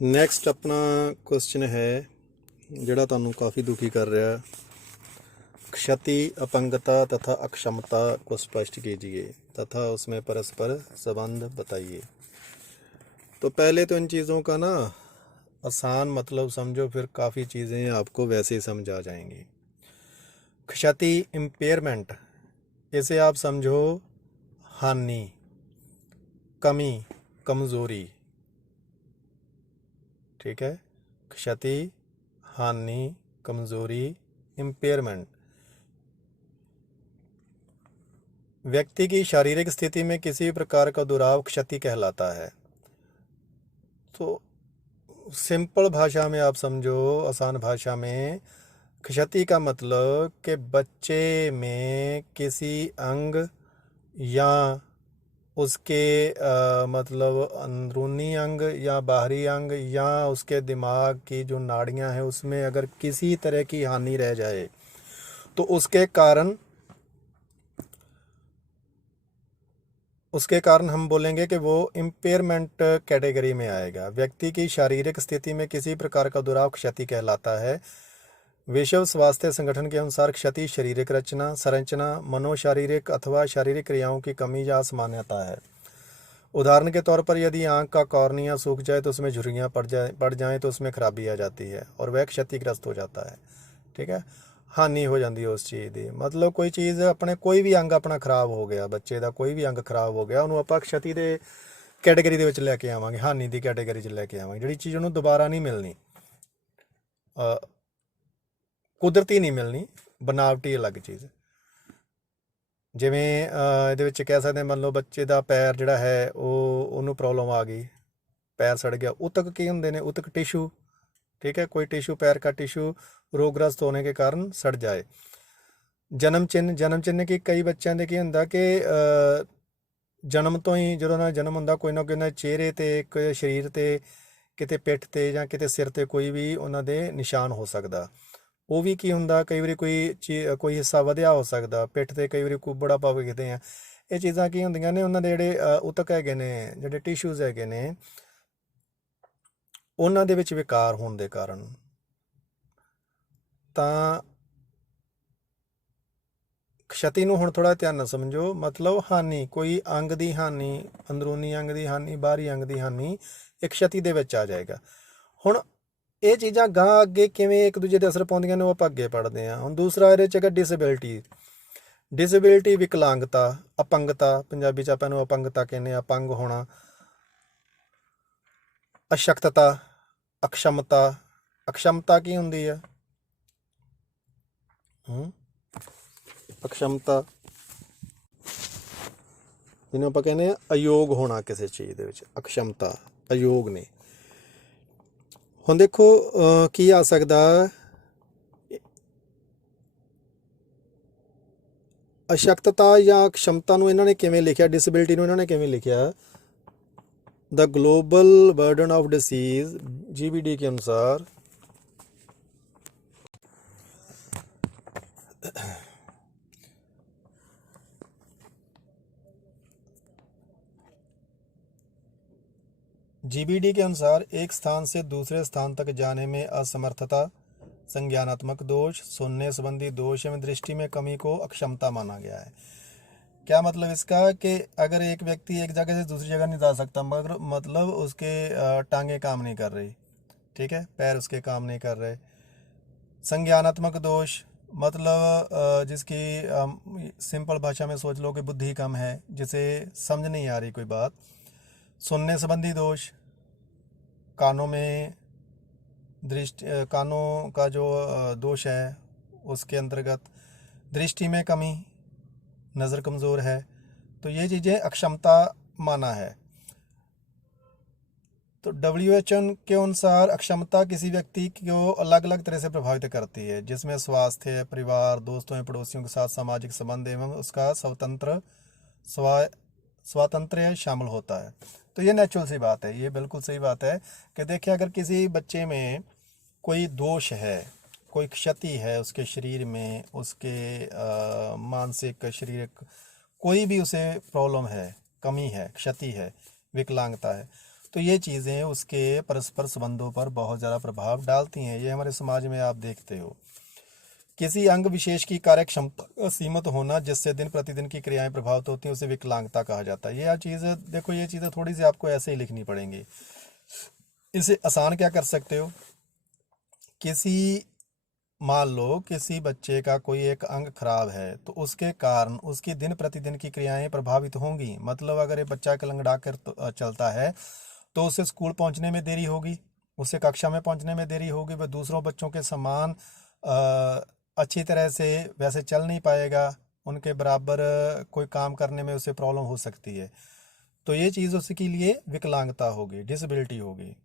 Next ਆਪਣਾ question ਹੈ ਜਿਹੜਾ ਤੁਹਾਨੂੰ काफ़ी दुखी कर रहा है। क्षति अपंगता तथा अक्षमता को स्पष्ट कीजिए तथा उसमें परस्पर संबंध बताइए। तो पहले तो इन चीज़ों का ना आसान मतलब समझो, फिर काफ़ी चीज़ें आपको वैसे ही समझ आ जाएंगी। क्षति इम्पेयरमेंट, इसे आप समझो हानि, कमी, कमज़ोरी। ठीक है, क्षति, हानि, कमज़ोरी, इम्पेयरमेंट। व्यक्ति की शारीरिक स्थिति में किसी प्रकार का दुराव क्षति कहलाता है। तो सिंपल भाषा में आप समझो, आसान भाषा में, क्षति का मतलब कि बच्चे में किसी अंग या उसके मतलब अंदरूनी अंग या बाहरी अंग या उसके दिमाग की जो नाड़ियां हैं उसमें अगर किसी तरह की हानि रह जाए तो उसके कारण हम बोलेंगे कि वो इम्पेयरमेंट कैटेगरी में आएगा। व्यक्ति की शारीरिक स्थिति में किसी प्रकार का दुराव क्षति कहलाता है। विश्व स्वास्थ्य संगठन के अनुसार क्षति शारीरिक संरचना, मनोशारीरिक अथवा शारीरिक क्रियाओं की कमी या असामान्यता है। उदाहरण के तौर पर यदि आंख का कॉर्निया सूख जाए तो उसमें झुर्रियाँ पड़ जाएं तो उसमें खराबी आ जाती है और वह क्षतिग्रस्त हो जाता है। ठीक है, हानि हो जाती है उस चीज़ की। मतलब कोई चीज़ अपने कोई भी अंग अपना खराब हो गया, बच्चे का कोई भी अंग खराब हो गया, ਉਹਨੂੰ ਆਪਾਂ क्षति ਦੇ ਕੈਟੇਗਰੀ ਦੇ ਵਿੱਚ ਲੈ ਕੇ ਆਵਾਂਗੇ, ਹਾਨੀ ਦੀ ਕੈਟੇਗਰੀ 'ਚ ਲੈ ਕੇ ਆਵਾਂਗੇ, ਜਿਹੜੀ ਚੀਜ਼ ਉਹਨੂੰ ਦੁਬਾਰਾ ਨਹੀਂ ਮਿਲਣੀ, ਕੁਦਰਤੀ ਨਹੀਂ ਮਿਲਣੀ, ਬਣਾਵਟੀ ਅਲੱਗ ਚੀਜ਼। ਜਿਵੇਂ ਇਹਦੇ ਵਿੱਚ ਕਹਿ ਸਕਦੇ ਮੰਨ ਲਓ ਬੱਚੇ ਦਾ ਪੈਰ ਜਿਹੜਾ ਹੈ ਉਹਨੂੰ ਪ੍ਰੋਬਲਮ ਆ ਗਈ, ਪੈਰ ਸੜ ਗਿਆ। ਉਤਕ ਕੀ ਹੁੰਦੇ ਨੇ? ਉਤਕ टिश्यू। ठीक है, कोई टिश्यू, पैर का टिश्यू रोगग्रस्त होने के कारण सड़ जाए। जन्म चिन्ह की कई बच्चों ਦੇ ਕੀ ਹੁੰਦਾ ਕਿ ਜਨਮ ਤੋਂ ਹੀ ਜਦੋਂ ਨਾ ਜਨਮ ਹੁੰਦਾ ਕੋਈ ਨਾ ਕੋਈ ਨਾ ਚਿਹਰੇ ਤੇ, ਇੱਕ ਸਰੀਰ ਤੇ, ਕਿਤੇ ਪਿੱਠ ਤੇ ਜਾਂ ਕਿਤੇ ਸਿਰ ਤੇ ਕੋਈ ਵੀ ਉਹਨਾਂ ਦੇ ਨਿਸ਼ਾਨ ਹੋ ਸਕਦਾ। ਉਹ ਵੀ ਕੀ ਹੁੰਦਾ, ਕਈ ਵਾਰੀ ਕੋਈ ਹਿੱਸਾ ਵਧਿਆ ਹੋ ਸਕਦਾ ਪਿੱਠ ਤੇ, ਕਈ ਵਾਰੀ ਕੁੱਬੜਾ ਪਾ ਵਿਖਦੇ ਆ। ਇਹ ਚੀਜ਼ਾਂ ਕੀ ਹੁੰਦੀਆਂ ਨੇ, ਉਹਨਾਂ ਦੇ ਜਿਹੜੇ ਉਤਕ ਹੈਗੇ ਨੇ, ਜਿਹੜੇ ਟਿਸ਼ੂਜ਼ ਹੈਗੇ ਨੇ, ਉਹਨਾਂ ਦੇ ਵਿੱਚ ਵਿਕਾਰ ਹੋਣ ਦੇ ਕਾਰਨ ਤਾਂ क्षति ਨੂੰ ਹੁਣ ਥੋੜਾ ਧਿਆਨ ਨਾਲ ਸਮਝੋ। ਮਤਲਬ ਹਾਨੀ, ਕੋਈ ਅੰਗ ਦੀ ਹਾਨੀ, ਅੰਦਰੂਨੀ ਅੰਗ ਦੀ ਹਾਨੀ, ਬਾਹਰੀ ਅੰਗ ਦੀ ਹਾਨੀ, ਇੱਕ क्षति ਦੇ ਵਿੱਚ ਆ ਜਾਏਗਾ। ਹੁਣ ਇਹ ਚੀਜ਼ਾਂ ਗਾਂ ਅੱਗੇ ਕਿਵੇਂ ਇੱਕ ਦੂਜੇ ਦੇ ਅਸਰ ਪਾਉਂਦੀਆਂ ਨੇ ਉਹ ਆਪਾਂ ਅੱਗੇ ਪੜ੍ਹਦੇ ਹਾਂ। ਹੁਣ ਦੂਸਰਾ ਇਹਦੇ 'ਚ ਹੈਗਾ ਡਿਸੇਬਿਲਿਟੀ, ਵਿਕਲਾਂਗਤਾ, ਅਪੰਗਤਾ, ਪੰਜਾਬੀ 'ਚ ਆਪਾਂ ਇਹਨੂੰ ਅਪੰਗਤਾ ਕਹਿੰਦੇ ਆ, ਅਪੰਗ ਹੋਣਾ। ਅਸ਼ਕਤਤਾ, ਅਕਸ਼ਮਤਾ ਕੀ ਹੁੰਦੀ ਆ? ਅਕਸ਼ਮਤਾ ਜਿਹਨੂੰ ਆਪਾਂ ਕਹਿੰਦੇ ਆ ਅਯੋਗ ਹੋਣਾ ਕਿਸੇ ਚੀਜ਼ ਦੇ ਵਿੱਚ, ਅਕਸ਼ਮਤਾ, ਅਯੋਗ ਨੇ। ਹੁਣ ਦੇਖੋ ਕੀ ਆ ਸਕਦਾ, ਅਸ਼ਕਤਤਾ ਜਾਂ ਅਕਸ਼ਮਤਾ ਨੂੰ ਇਹਨਾਂ ਨੇ ਕਿਵੇਂ ਲਿਖਿਆ, ਡਿਸੇਬਿਲਿਟੀ ਨੂੰ ਇਹਨਾਂ ਨੇ ਕਿਵੇਂ ਲਿਖਿਆ? The global burden of disease GBD के अनुसार एक स्थान से दूसरे स्थान तक जाने में असमर्थता, संज्ञानात्मक दोष, सुनने संबंधी दोष एवं दृष्टि में कमी को अक्षमता माना गया है। क्या मतलब इसका कि अगर एक व्यक्ति एक जगह से दूसरी जगह नहीं जा सकता, मगर मतलब उसके टांगे काम नहीं कर रही, ठीक है, पैर उसके काम नहीं कर रहे। संज्ञानात्मक दोष मतलब जिसकी सिंपल भाषा में सोच लो कि बुद्धि कम है, जिसे समझ नहीं आ रही कोई बात। सुनने संबंधी दोष, कानों में कानों का जो दोष है उसके अंतर्गत। दृष्टि में कमी, नज़र कमज़ोर है। तो ये चीज़ें अक्षमता माना है। तो WHO के अनुसार अक्षमता किसी व्यक्ति को अलग अलग तरह से प्रभावित करती है, जिसमें स्वास्थ्य, परिवार, दोस्तों या पड़ोसियों के साथ सामाजिक संबंध एवं उसका स्वातंत्र्य शामिल होता है। तो ये नेचुरल सी बात है, ये बिल्कुल सही बात है कि देखिए अगर किसी बच्चे में कोई दोष है, कोई क्षति है उसके शरीर में, उसके मानसिक, शारीरिक कोई भी उसे प्रॉब्लम है, कमी है, क्षति है, विकलांगता है, तो ये चीज़ें उसके परस्पर संबंधों पर बहुत ज़्यादा प्रभाव डालती हैं। ये हमारे समाज में आप देखते हो। किसी अंग विशेष की कार्यक्षमता सीमित होना जिससे दिन प्रतिदिन की क्रियाएं प्रभावित होती हैं उसे विकलांगता कहा जाता है। ये चीज़ें देखो, ये चीज़ें थोड़ी सी आपको ऐसे ही लिखनी पड़ेंगी। इसे आसान क्या कर सकते हो, किसी मान लो किसी बच्चे का कोई एक अंग खराब है तो उसके कारण उसकी दिन प्रतिदिन की क्रियाएं प्रभावित होंगी। मतलब अगर ये बच्चा लंगड़ा कर चलता है तो उसे स्कूल पहुंचने में देरी होगी, उसे कक्षा में पहुंचने में देरी होगी, वह दूसरों बच्चों के समान अच्छी तरह से वैसे चल नहीं पाएगा, उनके बराबर कोई काम करने में उसे प्रॉब्लम हो सकती है। तो ये चीज़ उसके लिए विकलांगता होगी, डिसेबिलिटी होगी।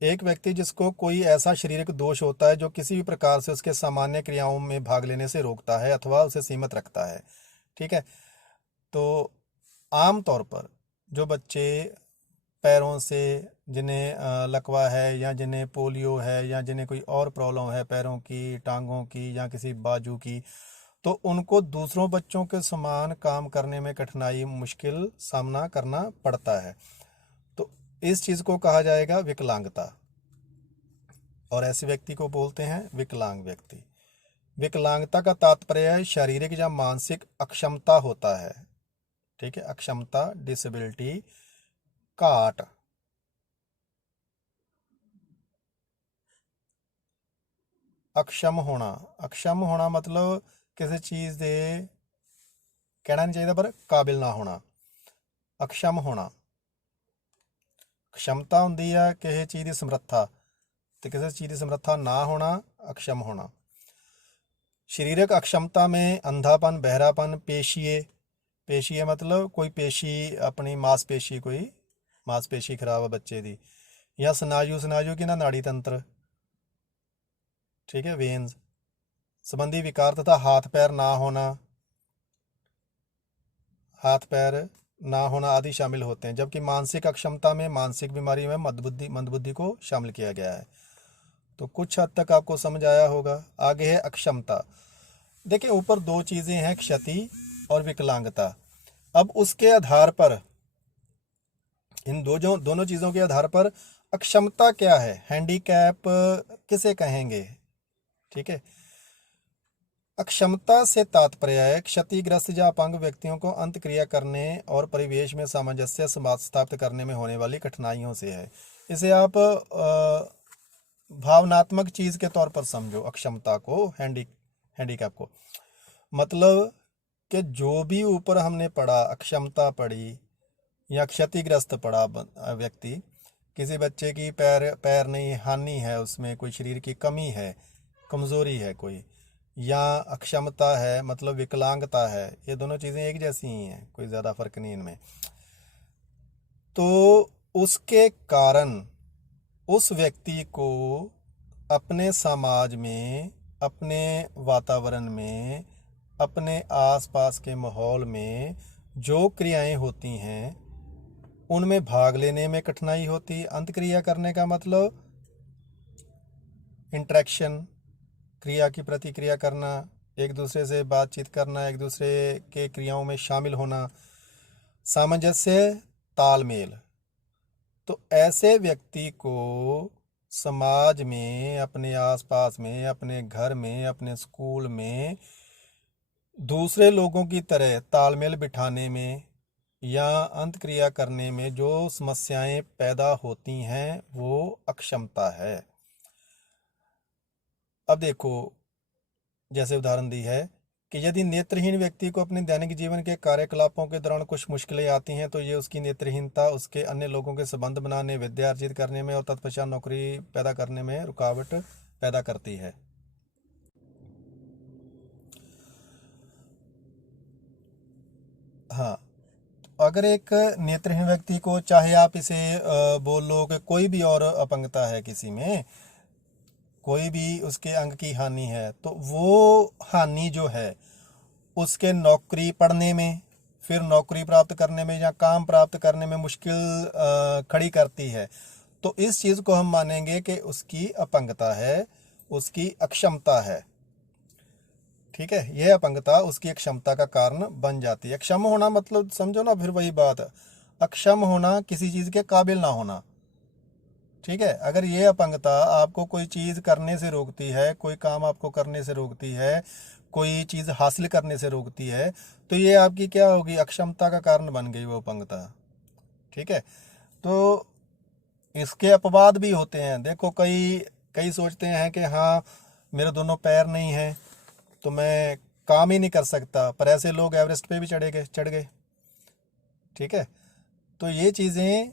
एक व्यक्ति जिसको कोई ऐसा शारीरिक दोष होता है जो किसी भी प्रकार से उसके सामान्य क्रियाओं में भाग लेने से रोकता है अथवा उसे सीमित रखता है। ठीक है, तो आम तौर पर जो बच्चे पैरों से, जिन्हें लकवा है या जिन्हें पोलियो है या जिन्हें कोई और प्रॉब्लम है पैरों की, टांगों की या किसी बाजू की, तो उनको दूसरों बच्चों के समान काम करने में कठिनाई, मुश्किल सामना करना पड़ता है। तो इस चीज़ को कहा जाएगा विकलांगता, और ऐसे व्यक्ति को बोलते हैं विकलांग व्यक्ति। विकलांगता का तात्पर्य शारीरिक या मानसिक अक्षमता होता है। ठीक है, अक्षमता, डिसेबिलिटी, काट। अक्षम होना, अक्षम होना मतलब किसी चीज़ दे कहना नहीं चाहिए पर काबिल ना होना। अक्षम होना, क्षमता ਹੁੰਦੀ है ਕਿਸੇ चीज़ की समर्था, तो किसी चीज़ की समर्था ना होना अक्षम होना। शारीरिक अक्षमता में अंधापन, बहरापन, पेशिए, पेशिए मतलब कोई पेशी, अपनी मांसपेशी, कोई मांसपेशी खराब है बच्चे दी, या स्नायु, स्नायु की ना नाड़ी तंत्र, ठीक है, वेन्स संबंधी विकार तथा हाथ पैर ना होना, हाथ पैर ना होना आदि शामिल होते हैं। जबकि मानसिक अक्षमता में मानसिक बीमारी में मंदबुद्धि को शामिल किया गया है। तो कुछ हद तक आपको समझ आया होगा। आगे है अक्षमता। देखिए ऊपर दो चीज़ें हैं, क्षति और विकलांगता। अब उसके आधार पर, इन दोनों चीज़ों के आधार पर अक्षमता क्या है, हैंडीकैप किसे कहेंगे। ठीक है, अक्षमता से तात्पर्य है क्षतिग्रस्त या अपंग व्यक्तियों को अंतक्रिया करने और परिवेश में सामंजस्य स्थापित करने में होने वाली कठिनाइयों से है। इसे आप भावनात्मक चीज़ के तौर पर समझो अक्षमता को, हैंडीकैप को। मतलब कि जो भी ऊपर हमने पढ़ा, अक्षमता पढ़ी या क्षतिग्रस्त पढ़ा व्यक्ति, किसी बच्चे की पैर नहीं, हानि है, उसमें कोई शरीर की कमी है, कमज़ोरी है कोई, या अक्षमता है मतलब विकलांगता है, ये दोनों चीज़ें एक जैसी ही हैं, कोई ज़्यादा फर्क नहीं इनमें। तो उसके कारण उस व्यक्ति को अपने समाज में, अपने वातावरण में, अपने आसपास के माहौल में जो क्रियाएं होती हैं उनमें भाग लेने में कठिनाई होती। अंतक्रिया करने का मतलब इंटरेक्शन, क्रिया की प्रतिक्रिया करना, एक दूसरे से बातचीत करना, एक दूसरे के क्रियाओं में शामिल होना, सामंजस्य, तालमेल। तो ऐसे व्यक्ति को समाज में, अपने आसपास में, अपने घर में, अपने स्कूल में दूसरे लोगों की तरह तालमेल बिठाने में या अंतक्रिया करने में जो समस्याएं पैदा होती हैं वो अक्षमता है। अब देखो, जैसे उदाहरण दी है कि यदि नेत्रहीन व्यक्ति को अपने दैनिक जीवन के कार्यकलापों के दौरान कुछ मुश्किलें आती हैं तो ये उसकी नेत्रहीनता उसके अन्य लोगों के संबंध बनाने, विद्या अर्जित करने में और तत्पश्चात नौकरी पैदा करने में रुकावट पैदा करती है। हाँ, अगर एक नेत्रहीन व्यक्ति को, चाहे आप इसे बोल लो कि कोई भी और अपंगता है किसी में, कोई भी उसके अंग की हानि है, तो वो हानि जो है उसके नौकरी पढ़ने में, फिर नौकरी प्राप्त करने में या काम प्राप्त करने में मुश्किल खड़ी करती है। तो इस चीज़ को हम मानेंगे कि उसकी अपंगता है, उसकी अक्षमता है। ठीक है, यह अपंगता उसकी अक्षमता का कारण बन जाती है। अक्षम होना मतलब समझो ना, फिर वही बात है, अक्षम होना किसी चीज़ के काबिल ना होना। ठीक है, अगर ये अपंगता आपको कोई चीज़ करने से रोकती है, कोई काम आपको करने से रोकती है, कोई चीज़ हासिल करने से रोकती है, तो ये आपकी क्या होगी, अक्षमता का कारण बन गई वो अपंगता। ठीक है, तो इसके अपवाद भी होते हैं। देखो, कई कई सोचते हैं कि हाँ मेरे दोनों पैर नहीं हैं तो मैं काम ही नहीं कर सकता, पर ऐसे लोग एवरेस्ट पे भी चढ़ गए। ठीक है, तो ये चीज़ें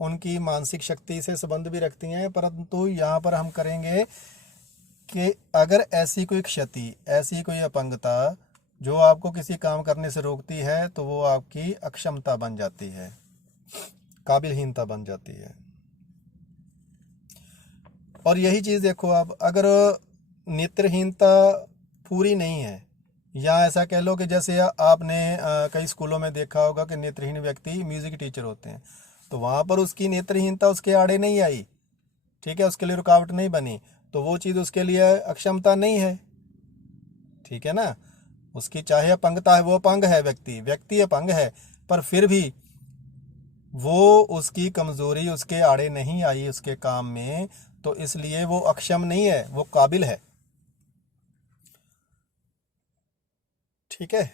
उनकी मानसिक शक्ति से संबंध भी रखती हैं, परंतु यहाँ पर हम करेंगे कि अगर ऐसी कोई क्षति, ऐसी कोई अपंगता जो आपको किसी काम करने से रोकती है, तो वो आपकी अक्षमता बन जाती है, काबिलहीनता बन जाती है। और यही चीज़ देखो आप, अगर नेत्रहीनता पूरी नहीं है, या ऐसा कह लो कि जैसे आपने कई स्कूलों में देखा होगा कि नेत्रहीन व्यक्ति म्यूज़िक टीचर होते हैं, तो वहाँ पर उसकी नेत्रहीनता उसके आड़े नहीं आई, ठीक है, उसके लिए रुकावट नहीं बनी, तो वो चीज़ उसके लिए अक्षमता नहीं है। ठीक है ना, उसकी चाहे अपंगता है, वो अपंग है, व्यक्ति अपंग है, पर फिर भी वो उसकी कमज़ोरी उसके आड़े नहीं आई उसके काम में, तो इसलिए वो अक्षम नहीं है, वो काबिल है। ठीक है,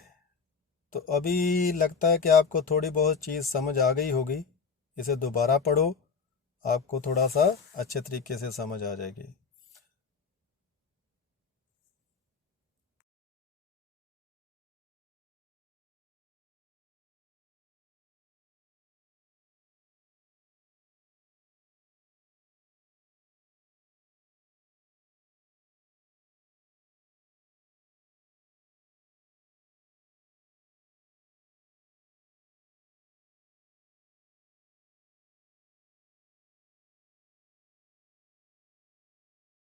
तो अभी लगता है कि आपको थोड़ी बहुत चीज़ समझ आ गई होगी। इसे दोबारा पढ़ो, आपको थोड़ा सा अच्छे तरीके से समझ आ जाएगी।